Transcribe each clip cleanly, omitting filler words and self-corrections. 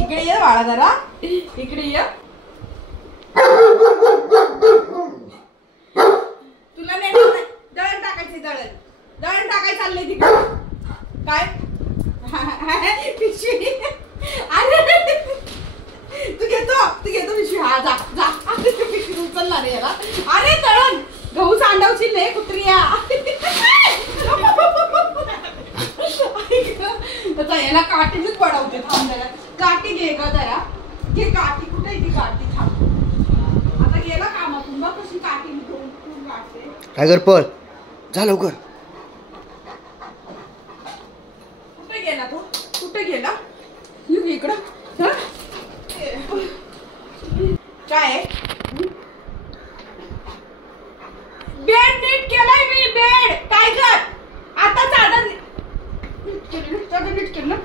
इकडे ये बाळा जरा इकडे ये. तुला नाही दळण टाकायचे दळण टाकाय चाललंय तिकडे काय पिशवी. अरे तू घेतो पिशवी. हा जा जा पिशवी उचलला रे याला. अरे दळण गहू सांडवशील रे कुत्रिया. याला काठीच पडवते. थांब जरा काठी घे ग जरा घे काठी. कुठे ती काठी. थांब आता गेला कामातून बघ कशी काठी घेऊन काढते. टायगर पळ जा लवकर. कुठे गेला तो कुठे गेला. इकडं काय बेड नीट केलाय मी. बेड टायगर आता चादर नीट केलं.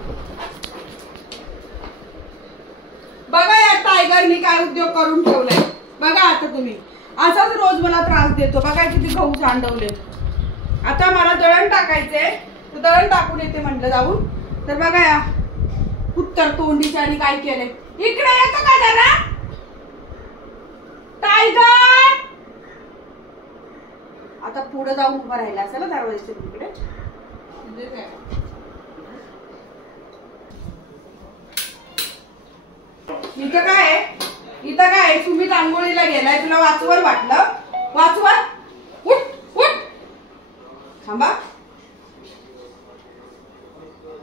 बघा या टायगरनी काय उद्योग करून ठेवलाय. बघा आता तुम्ही असाच रोज मला त्रास देतो. बघा किती गहू सांडवले. आता मला दळण टाकायचे तर दळण टाकून येते म्हटलं जाऊन. तर बघा या उत्तर तोंडीच्याने काय केलंय. इकडे येतो का जरा टायगर. आता पुढे जाऊन उभं राहिला असेल ना दरवाजाच्या तिकडे. इथं काय सुमित आंघोळीला गेलाय. तुला वाचवर वाटलं. वाचवर उठ उठ. थांबा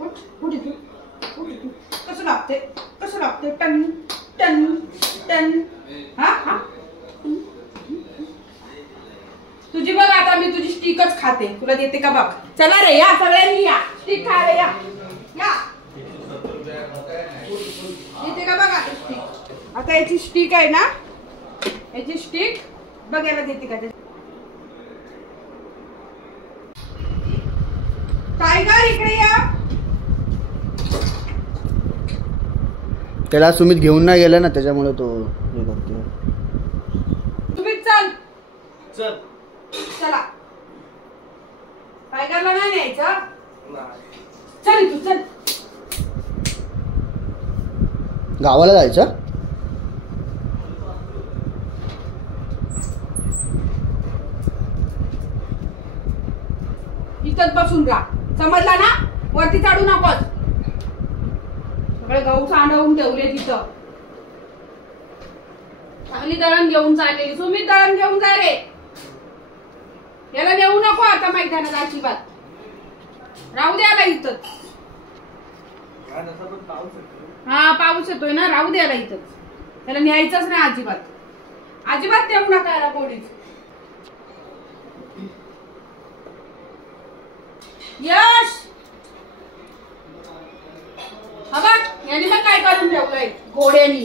उठ उठ इथे. कसं लागते टन टन टन. हा तुझी बघ आता मी तुझी स्टिकच खाते. तुला देते का बघ. चला रे या सगळ्यांनी या स्टिक खायला या. देते का बघ आता स्टिक. आता याची स्टिक आहे ना याची स्टिक बघायला देते का. टायगर इकडे या. त्याला सुमित घेऊन नाही गेला ना त्याच्यामुळे तो हे करतो. सुमित चल चला. टायगरला नाही न्यायचं. चल तू चल. गावाला जायचं. इथंच बसून राहा. समजला ना. वरती चढू नकोस. सगळे गहू सांडवून ठेवले तिथं. चांगली दळण घेऊन चाललेली. सुमित दळण घेऊन जा रे. याला नेऊ नको आता मैदानात अजिबात. राहू द्याला इथंच. हा पाऊस येतोय ना. राहू द्याला इथंच. त्याला न्यायचंच नाही अजिबात. अजिबात नेऊ नका याला कोणीच. यश हा बघ याने मग काय करून ठेवलंय घोड्यानी.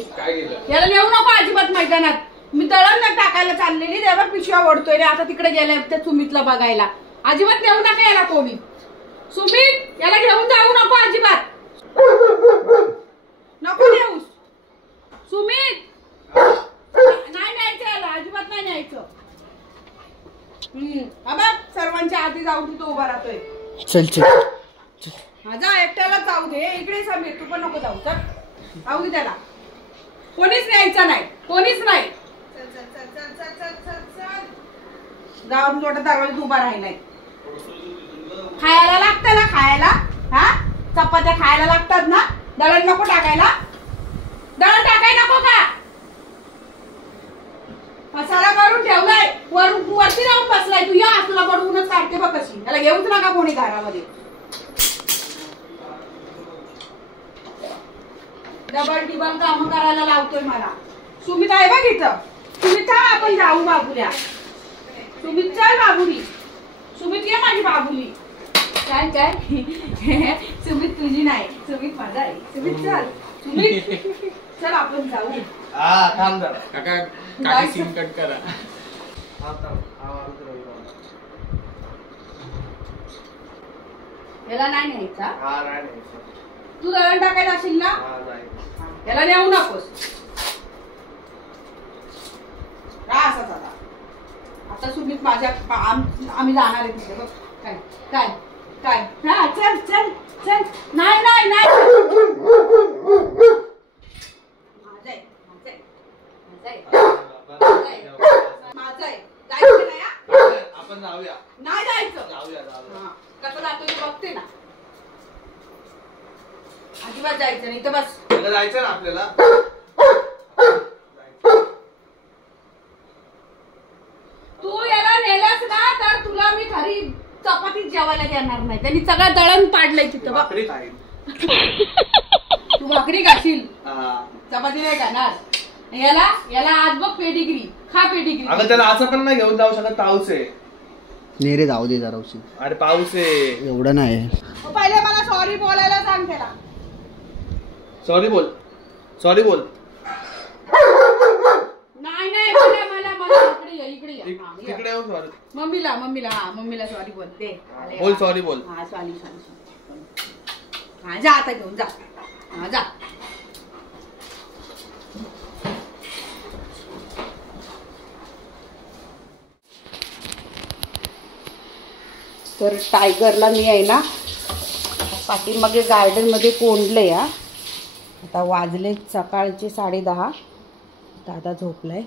याला नेऊ नको अजिबात मैदानात. मी दळण न टाकायला चाललेली तेव्हा पिशव्या ओढतोय रे. आता तिकडे गेलाय त्या सुमितला बघायला. अजिबात नेऊ नका याला कोणी. सुमित याला घेऊन जाऊ नको अजिबात. नको नेऊस सुमित. नाही न्यायचं याला अजिबात नाही न्यायचं. हा बघ सर्वांच्या आधी जाऊन तिथं उभा राहतोय. चल चल जा एकट्याला जाऊ दे. इकडे समीर तू पण नको जाऊ. चल जाऊ दे त्याला. कोणीच न्यायचं नाही. कोणीच नाही. जाऊन छोटा दरवाजा उभा राहिलाय. खायला लागतं ना खायला. हा चपात्या खायला लागतात ना. दळण नको टाकायला. दळण टाकायला नको का. मसाला करून ठेवलाय. वरती राहून बसलाय. तू या तुला बडवूनच काढते बघ कशी. त्याला घेऊच नका कोणी घरामध्ये. डबल टिबल काम करायला लावतोय मला. सुमित आहे बघ इथं. सुमित आपण जाऊ बाबुल्या. सुमित चल बाबुली. सुमित ये माझी बाबुली. काय काय सुमित तुझी नाही. सुमित माझा आहे. सुमित चल. सुमित चल आपण जाऊ. थांब जरा काका काकी सिम कट करा. याला नाही न्यायचा. तू दळण टाकायला असेल ना. याला नेऊ नकोस. असंच आता सुमित माझ्या आम्ही जाणार आहे तिथे बघ. काय काय काय हा चल चल चल नाही नाही नाही माझं आहे माझं आहे जायचं नाही आपण जाऊया. नाही जायचं जाऊया. कसं जातो ते बघते ना अजिबात जायचं नाही तर बस जायचं ना आपल्याला. तू याला नेलास ना तर तुला मी घरी चपाती जेवायला देणार नाही. त्यांनी सगळं दळण पाडलंय तिथं बघ. भाकरी खाईन. तू भाकरी खाशील हा. चपाती नाही खाणार. याला याला आज बघ पेडिग्री खा पेडिग्री. अगं त्याला असं पण नाही घेऊन जाऊ शकत, पाऊस आहे. नाही रे जाऊ दे जरा उशीर. अरे पाऊस आहे. एवढं नाही. पहिले मला सॉरी बोलायला सांग त्याला. सॉरी बोल, सॉरी बोल. नाही नाही मला मला मला इकडे ये. हा, ये. तिकडे येऊ सॉरी मम्मीला मम्मीला सॉरी बोल दे. बोल, सॉरी बोल. हा सॉरी. हा जा आता घेऊन जा. हा जा. तर टायगरला मी आहे ना पाठीमागे गार्डन मध्ये कोंडले या. आता वाजले सकाळचे 10:30. दादा झोपलाय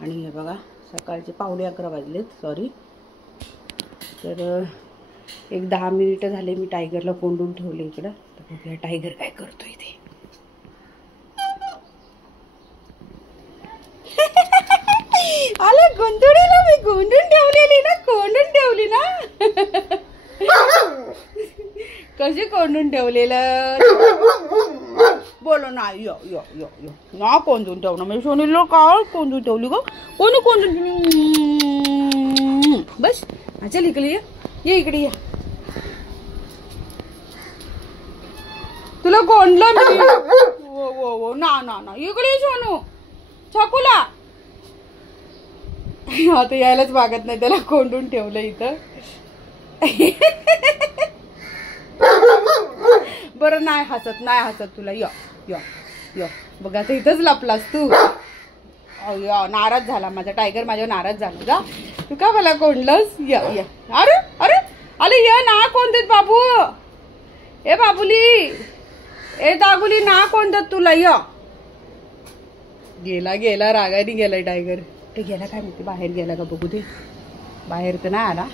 आणि हे बघा सकाळचे 11:15 वाजलेत. सॉरी. तर एक 10 मिनिटं झाले मी टायगरला कोंडून ठेवले इकडं. तर बघूया टायगर काय करतोय ते. आला गोंधळीला मी कोंडून ठेवली ना कशी कोंडून ठेवलेलं बोलो ना. यो यो यो यो ना कोंडून ठेवणं म्हणजे सोनीला काय कोंडून ठेवली गो. कोणी कोंडून बस. चल इकडे ये इकडे ये. तुला कोंडलं मी. वो ना इकडे सोनू छकुला. आता यायलाच मागत नाही. त्याला कोंडून ठेवलं इथं. बरं नाही हसत तुला. य बघ आता इथंच लपलास तू. नाराज झाला माझा टायगर. माझ्यावर नाराज झाला का तू का मला कोंडलंस. य अरे अरे अरे य ना कोणतेत बाबू. ए बाबुली ए दागुली ना कोणतात तुला. य गेला रागाने गेलाय टायगर. ते गेला काय माहिती. बाहेर गेला का बघू दे. बाहेर तर नाही आला.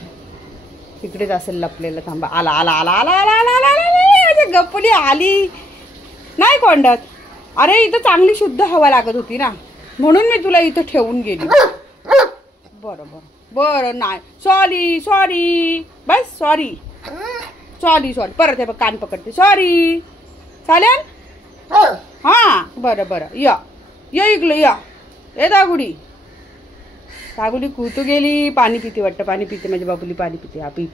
तिकडेच असेल लपलेलं. थांबा. आला गप्पली आली नाही कोंडत. अरे इथं चांगली शुद्ध हवा लागत होती ना म्हणून मी तुला इथं ठेवून गेली. बरं नाही सॉरी बस. सॉरी परत हे बघ कान पकडते. सॉरी चालेल. हा बरं या इकडे या. ए दागुडी कुतू गेली. पाणी पिते वाटतं. पाणी पिते माझी बाबुली. पाणी पिते. हा पी.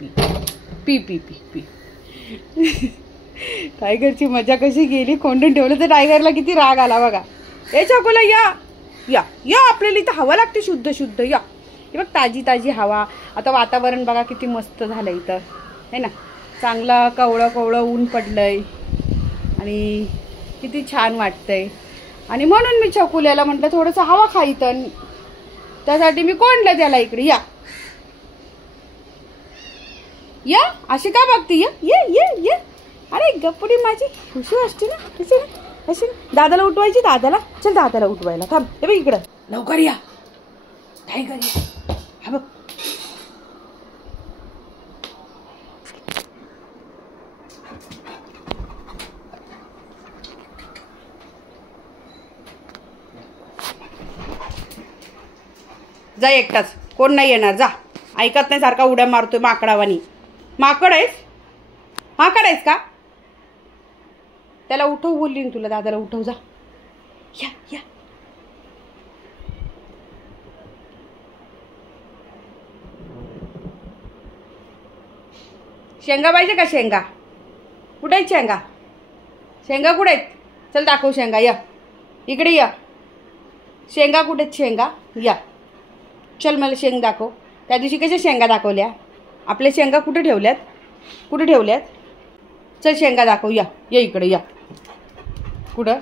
टायगरची मजा कशी गेली. कोंडून ठेवलं तर टायगरला किती राग आला बघा. ए चकोला या आपल्याला इथं हवा लागते शुद्ध. या हे बघ ताजी हवा. आता वातावरण बघा किती मस्त झालं इथं है ना. चांगला कवळं ऊन पडलंय आणि किती छान वाटतंय. आणि म्हणून मी छकुल्याला म्हटलं थोडंसं हवा खाईतं. त्यासाठी मी कोंडलं त्याला. इकडे या अशी का बघते. ये अरे गप्पुडी माझी खुशी असते ना. अशी दादाला उठवायची. चल दादाला उठवायला थांब. हे बघ इकडं लवकर या. टायगर या. हा बघ जा एकटाच. कोण नाही येणार. जा. ऐकत नाही. सारखा उड्या मारतोय माकडावानी. माकड आहेस का. त्याला उठव बोलली तुला. दादाला उठव. जा या शेंगा पाहिजे का. शेंगा कुठे आहेत. शेंगा कुठे आहेत. चल दाखव शेंगा. या इकडे या. शेंगा कुठे आहेत. शेंगा या. चल मला शेंग दाखव. त्या दिवशी कशा शेंगा दाखवल्या. आपल्या शेंगा कुठे ठेवल्यात. चल शेंगा दाखव. या इकडे या. कुठं.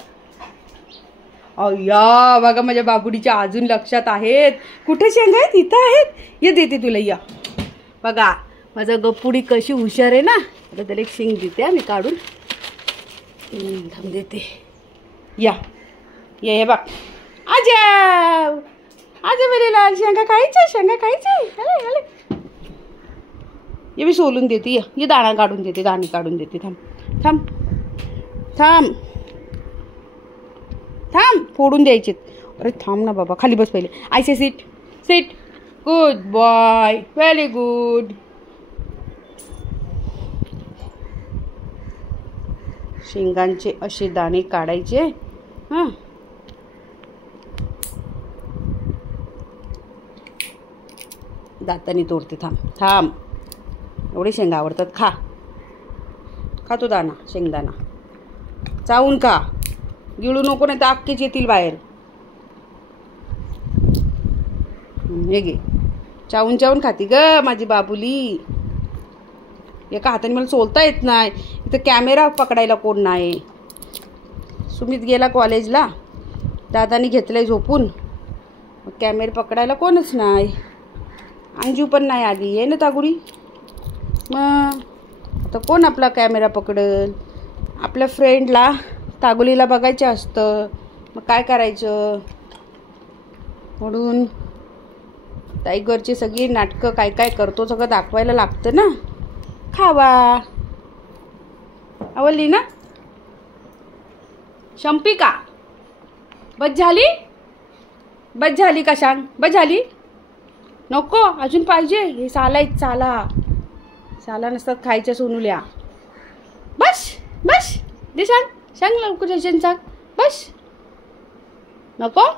या बघा माझ्या बाबुडीच्या अजून लक्षात आहेत. कुठे शेंगा आहेत. इथं आहेत. ये देते तुला. या बघा माझा गप्पुडी कशी हुशार आहे ना. आता त्याला एक शिंग देते मी काढून. थांब देते. या ये हे बघ. आजा आजा मेरे लाल, शेंगा खायचे, शेंगा खायचे. हले हले ये मी सोलून देते. ये दाणा काढून देते, दाणे काढून देते. थांब थांब थांब थांब, फोडून द्यायचे. अरे थांब ना बाबा, खाली बस पहिले. I say sit sit. Good boy, very good. शेंगांचे असे दाणे काढायचे. हां दाताने तोडते. थांब थांब, एवढे शेंगा आवडतात. खा खा तो दाणा, शेंगदाणा चावून खा. गिळू नको, नाही तर अख्खेच येतील बाहेर. हे घे, चावून चावून खाती ग माझी बाबुली. एका हाताने मला सोलता येत नाही. इथं कॅमेरा पकडायला कोण नाही. सुमित गेला कॉलेजला, दादाने घेतलंय झोपून. कॅमेरा पकडायला कोणच नाही. अंजू पण नाही आली आहे ना तागुडी. मग आता कोण आपला कॅमेरा पकडल. आपल्या फ्रेंडला तागुलीला बघायचं असतं, मग काय करायचं. म्हणून टायगरची सगळी नाटकं काय काय करतो सगळं दाखवायला लागतं ना. खावा. आवडली ना शंपिका. बस झाली, बस झाली का सांग. बस झाली, नको अजून पाहिजे. हे साला आहेत, साला साला नसतात खायच्या सोनूल्या. बस बस दे, सांग सांग लवकर, सांग. बस नको.